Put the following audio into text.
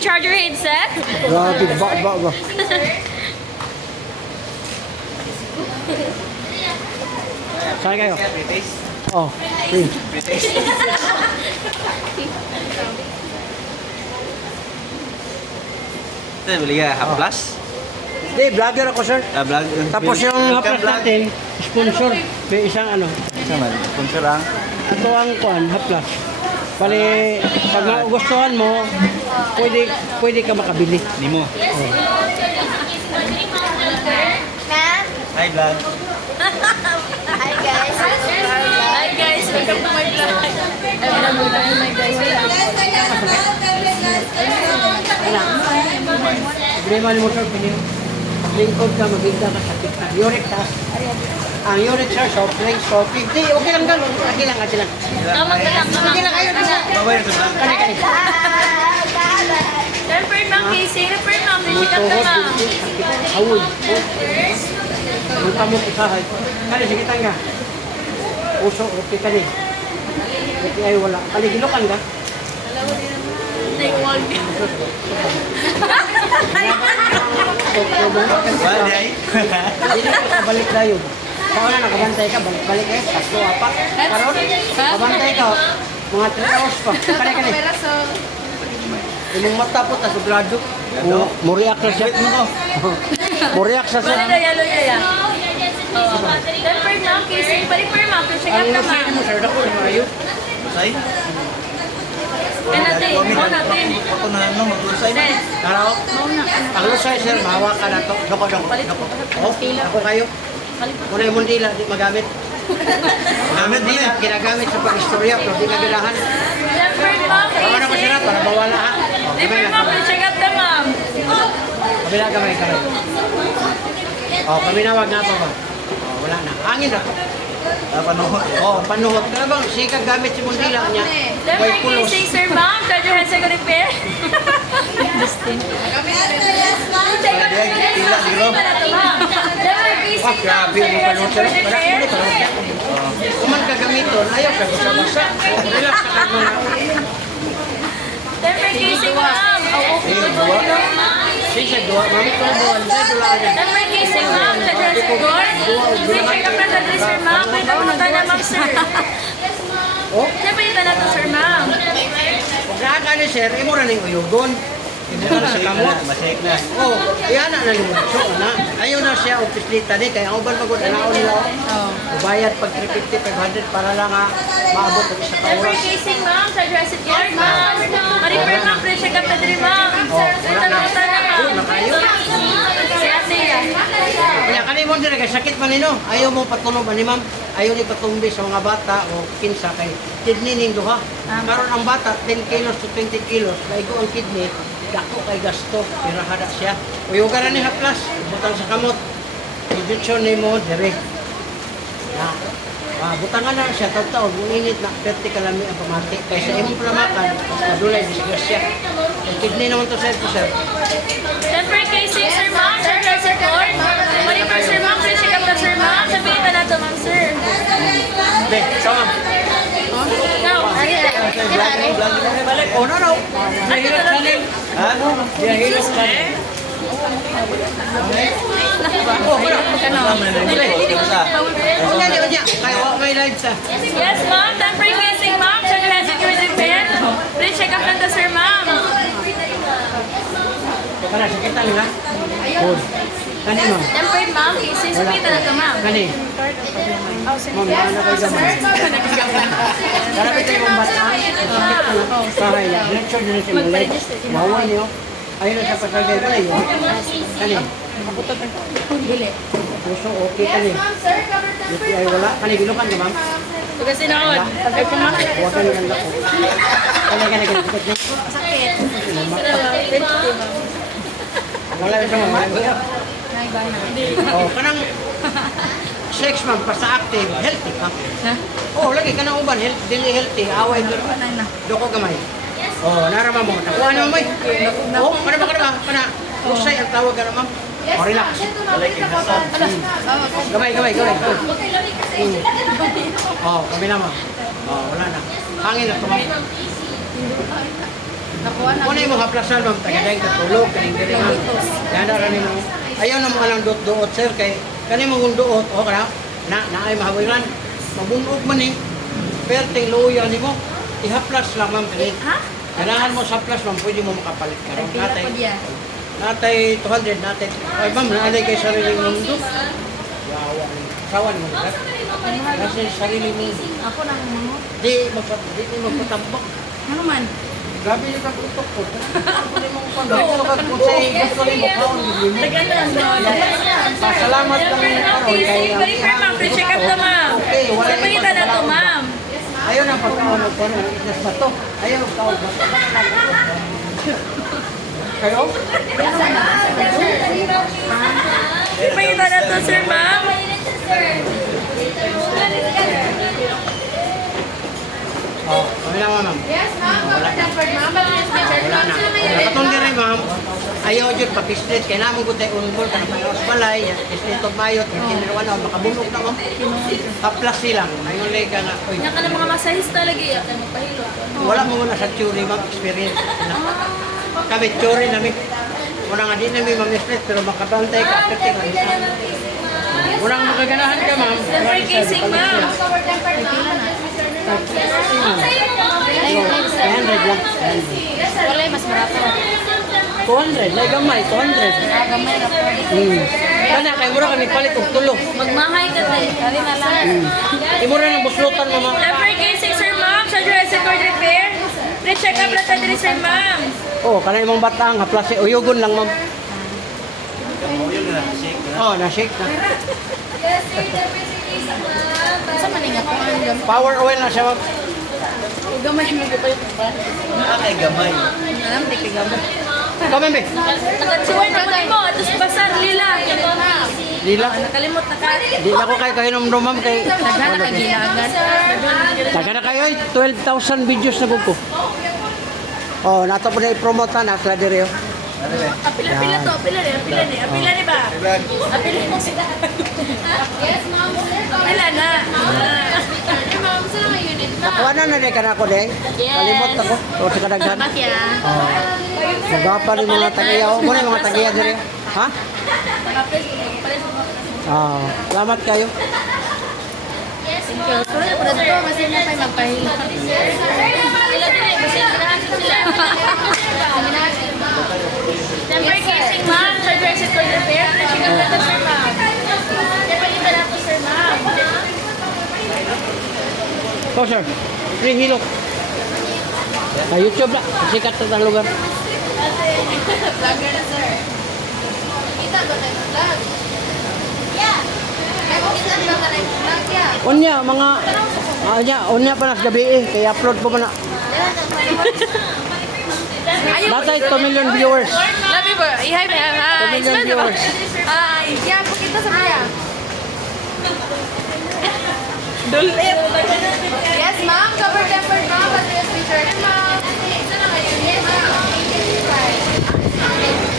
charger headset. Grabe, ba. Saan kayo? Oh, free. Ito, beli ka, half plus? Hindi, vlogger ako, sir. Vlog. Tapos yung haplas natin, sponsor. May isang ano. Isa man, sponsor lang. Ito ang kuan, haplas. Bali, pag magustuhan mo, pwede ka makabili. Nimo. Ma'am? Hi, vlog. Hi guys. Hi guys, welcome to my vlog. My guys. Problema ni motor, lingkod ka, magbigda ka sa tikta. Yorick ta. Ang yorick, sir, soft drinks, coffee. Hindi, okay lang gano'n. Okay lang. Kamang ka lang, Okay lang kayo. Babay na ito, vlog. Kani. Refer ma'am, Casey. Refer ma'am. Check up na ma'am. Awoy. Ang tamot usahay. Kani, sige tanga. Uso, okay ka ni. Okay ay wala. Kani, gilukan ka. Take one. Bali ay. Hindi ka balik dayo. Saan na nakabantay ka, balik eh. Tatlo, apat. Karon, kabantay ka. Mga 3 hours pa. Kani. Imong mata po, tasublado. Muriak na siya. Muriak sa siya. Bali na yellow ya. Refer ma'am, Casey. Refer ma'am. Check up Ang na lusay ma'am. mo, sir, dako na mayo. Say? Kaya natin. Mo natin. Ako na ano, mag-usay na. Taraw. Ang lusay, sir, mahawa ka na to. Dako. Oh, ako kayo. Muna yung mundila, di magamit. Gamit din eh. Ginagamit sa pag-istorya, pero di nagalahan. Refer ma'am, Tama na ko Casey. sila, para bawala ha. Refer ma'am, check up na ma'am. Kabila kamay. Oh, paminawag na pa ba? Oh, wala na. Hangin na. Panuhot. Oh, panuhot ka bang sikag gamit si mundila niya. Refer May pulos. Casey, sir ma'am. Charger headset ko repair. Tila, siguro. Ah, grabe mo panuhot. Kuman ka gamiton, ayaw ka basa-basa. Relax ka ka muna. Temper casing ma'am. Sige, dua. Mami ko na buwan. Dahil dula ka niya. Temper casing ma'am. Sa dress board. Check up na sa dress sir ma'am. Pwede mo na ma'am sir. Oh, Siyempre ito na to sir ma'am. kung nakaka ni sir, imo na ning uyugon. Imo na sa kamot. Masik na. Oh, iyan na yung so na. Ayaw na siya opislita ni kaya uban magud anaon nila. Oh. Bayad pag 350 500 para lang maabot og isa ka Temper oras. casing ma'am. Sa dress board ma'am. Ma-repair ma'am. Please check up na din ma'am. Sir, tanong na ma'am. Si ate yan. Kaya kanay mo dire kay sakit man nino. Ayaw mo patulog ani ma'am. Ayaw ni patumbi sa mga bata o kinsa kay kidney ning duha. Karon ang bata 10 kilos to 20 kilos, laigo ang kidney. Dako kay gasto, pero hada siya. Uyugan na ni haplas, butang sa kamot. Injection ni mo dire. Butangan na siya, taw-taw, buingit na 30 kalami ang pamati. Kaysa imong palamakan, madulay disgrasya. Ang kidney naman to sir. Temper casing sir ma'am. Sa dress board. Ma-repair sir ma'am. Please check up na sir ma'am. Sabihin na nato ma'am sir. Be, sama. Now, Balik. Oh, no. Dihilot sa ning. Ha? Dihilot sa ning. Oh, wala. Basta. Oh, nga, di ba niya? Kaya may live sa. yes ma'am. Temper casing ma'am. Sa dress security pen. Please check up na to sir ma'am. Kana, sakitan nga. Good. Kani, ma'am. Tempered ma'am. Casing. Sabihin na nato ma'am. Kani. Ma'am, ano kayo gamay? Karapit kayo mong bata. Sakit ka na. Kahay na. Diretso din si Mulay. Mawa niyo. Ayun na sa pasagay ko na yun. Kani. Puso, okay kani. Yuti ay wala. Kani, ginukan ka, ma'am. Kasi naon. Ay pumakit. Huwag ka nilang lako. Kani. Sakit. Wala yung sama, wala. Oh, kanang sex ma'am, basta active, healthy ka. Oh, lagi ka nang uban, dili healthy, away ko. Doko gamay. Oh, narama mo. Nakuha na may. Oh, kana. Usay ang tawag ka na ma'am. Oh, relax. Gamay. Oh, kami na ma'am. Oh, wala na. Hangin na to ma'am. Nakuha na. Kung ano yung mga plasan, ma'am, tagaday ka tulog, kaning diri ma'am. Ganda rin mo. Ayaw na mga lang duot-duot, sir, kay kani mo kung duot, o kana, naay mahawiran. Mabunog man eh. Perting luya ni mo. Ihaplas lang, ma'am. Ha? Kailangan mo sa plus, ma'am, pwede mo makapalit ka. Nagpila Natay, po diya. natay 200, natay. Ay, ma'am, natay kay sariling mundo. Yawa. Sawan mo, sir. Kasi sariling mundo. Ako nang mga. Di magpatambak. Ano man? Grabe yung kagutok ko. Hindi mo kung gusto rin mo kaon. Tagalan doon. Salamat lang yung karon kay Balikan ma'am, pre-check up to ma'am. Sa pangita na to ma'am. Ayaw na pagkaon ko na isas ba to? Ayaw kaon ba? Kayo? Sa pangita na to sir ma'am. Oh, kami lang ma'am. Yes, ma'am. Cover tempered, ma'am. But please be sure. Wala na. Nakatong din ma'am. Ayaw dyan papislit. Kaya naman ko tayo unbol ka na panawas balay. Pislit of mayot. Kinirawan na. Makabulog na ma'am. Haplas silang. Ayun lang ka nga. Uy, Yan ka ng mga masahista lagi. Yan magpahilo. wala mo muna sa theory ma'am. Experience. Kami theory namin. Muna nga di namin mamislit. Pero makabantay ka. Pwede ka. Unang magaganahan ka ma'am. Siyempre casing ma'am. Cover tempered, ma'am. 200 lang. Wala mas barato. 200. May gamay. 200. Gamay na po. Kana kay mura kami palit og tulo. Magmahay ka tayo. Kali na lang. Imura ng buslutan mama. Temporary casing sir ma'am. Sa Jurassic World Repair. Pre-check up lang tayo sir ma'am. Oh, kana imong batang haplas uyugon lang ma'am. Yun na, shake na. Oh, na-shake na. Sa maninga ko ang gamay. Power oil na siya ma'am. Gamay mo ko pa yung ba? Ay, gamay. Alam, di ka gamay. Kami be. Nakatsiwan na mo. Atos basar lila. Dila. Nakalimot na ka. Di na ko kay kahinom ma'am kay Nagana ka gilagan. taga na kayo 12,000 videos na ko. Oh, nato po na i-promote na sa dire. Ano ba? Apila to. Apila ni. Apila ni. Apila ni ba? Vlog. Apila mo sila. Yes, ma'am. Apila na. Ma'am, saan ang unit na? Nakuha na na ka na ko din. Kalimot ako. O sa kadaghan. Salamat ya. Oh. Magapa rin mga tagiya. Mo na mga tagiya dire. Ha? Ah, salamat kayo. Thank you. Sorry na po na ito. Kasi na tayo magpahila. Sila din eh. Kasi naghahasin sila. Temporary casing ma'am. Sa Jurassic World Repair. Pre-check up lang sir ma'am. Kaya palitan na po sir ma'am. Oh, sir. Free hilot. Sa YouTube na. Sikat na ng lugar. Vlogger na, sir. Kita ba tayo vlog? Yeah. Kaya kung kita ba tayo vlog, yeah. Unya, mga... unya pa nas gabi eh. Kaya upload po man na. Natay 2 million viewers. Love you, bro. Hi, ma'am. 2 million viewers. Hi. Yeah, pakita sa kaya. Dulit. Yes, ma'am. Cover tempered, ma'am.